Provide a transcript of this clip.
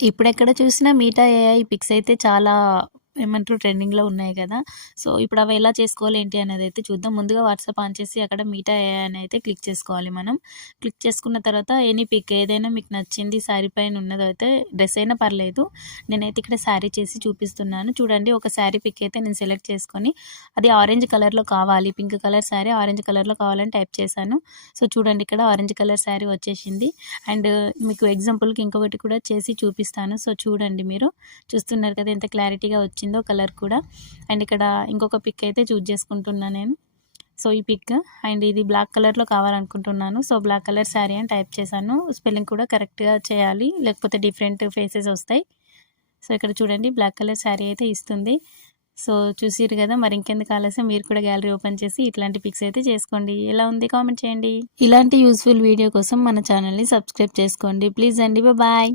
ఇప్పుడెక్కడ చూసినా meetha AI pics అయితే చాలా ఏమంటారు ట్రెండింగ్‌లో ఉన్నాయి కదా! సో, ఇప్పుడు అవి ఎలా చేసుకోవాలి ఏంటి అనేదైతే చూద్దాం. ముందుగా వాట్సాప్ ఆన్ చేసి అక్కడ మీటా ఏఐ అని అయితే క్లిక్ చేసుకోవాలి మనం. క్లిక్ చేసుకున్న తర్వాత ఎనీ పిక్ ఏదైనా మీకు నచ్చింది శారీ పైన ఉన్నదైతే డ్రెస్ అయినా పర్లేదు. నేనైతే ఇక్కడ శారీ చేసి చూపిస్తున్నాను. చూడండి ఒక శారీ పిక్ అయితే నేను సెలెక్ట్ చేసుకొని అది ఆరెంజ్ కలర్‌లో కావాలి. పింక్ కలర్ శారీ ఆరెంజ్ కలర్‌లో కావాలని టైప్ చేశాను. సో, చూడండి ఇక్కడ ఆరెంజ్ కలర్ శారీ వచ్చేసింది. అండ్ మీకు ఎగ్జాంపుల్‌కి ఇంకొకటి కూడా చేసి చూపిస్తాను. సో, చూడండి మీరు. చూస్తున్నారు కదా ఎంత క్లారిటీగా వచ్చిందో కలర్ కూడా. అండ్ ఇక్కడ ఇంకొక పిక్ అయితే చూజ్ చేసుకుంటున్నా నేను. సో, ఈ పిక్ అండ్ ఇది బ్లాక్ కలర్‌లో కావాలనుకుంటున్నాను. సో, బ్లాక్ కలర్ శారీ అని టైప్ చేశాను. స్పెల్లింగ్ కూడా కరెక్ట్‌గా చేయాలి. లేకపోతే డిఫరెంట్ ఫేసెస్ వస్తాయి. సో, ఇక్కడ చూడండి బ్లాక్ కలర్ శారీ అయితే ఇస్తుంది. సో, చూసిర్రు కదా! మరి ఇంకెందుకు ఆలస్యం మీరు కూడా గ్యాలరీ ఓపెన్ చేసి ఇట్లాంటి పిక్స్ అయితే చేసుకోండి. ఎలా ఉంది కామెంట్ చేయండి. ఇలాంటి యూజ్‌ఫుల్ వీడియో కోసం మన ఛానల్‌ని సబ్స్క్రైబ్ చేసుకోండి. ప్లీజ్ అండి. బాయ్.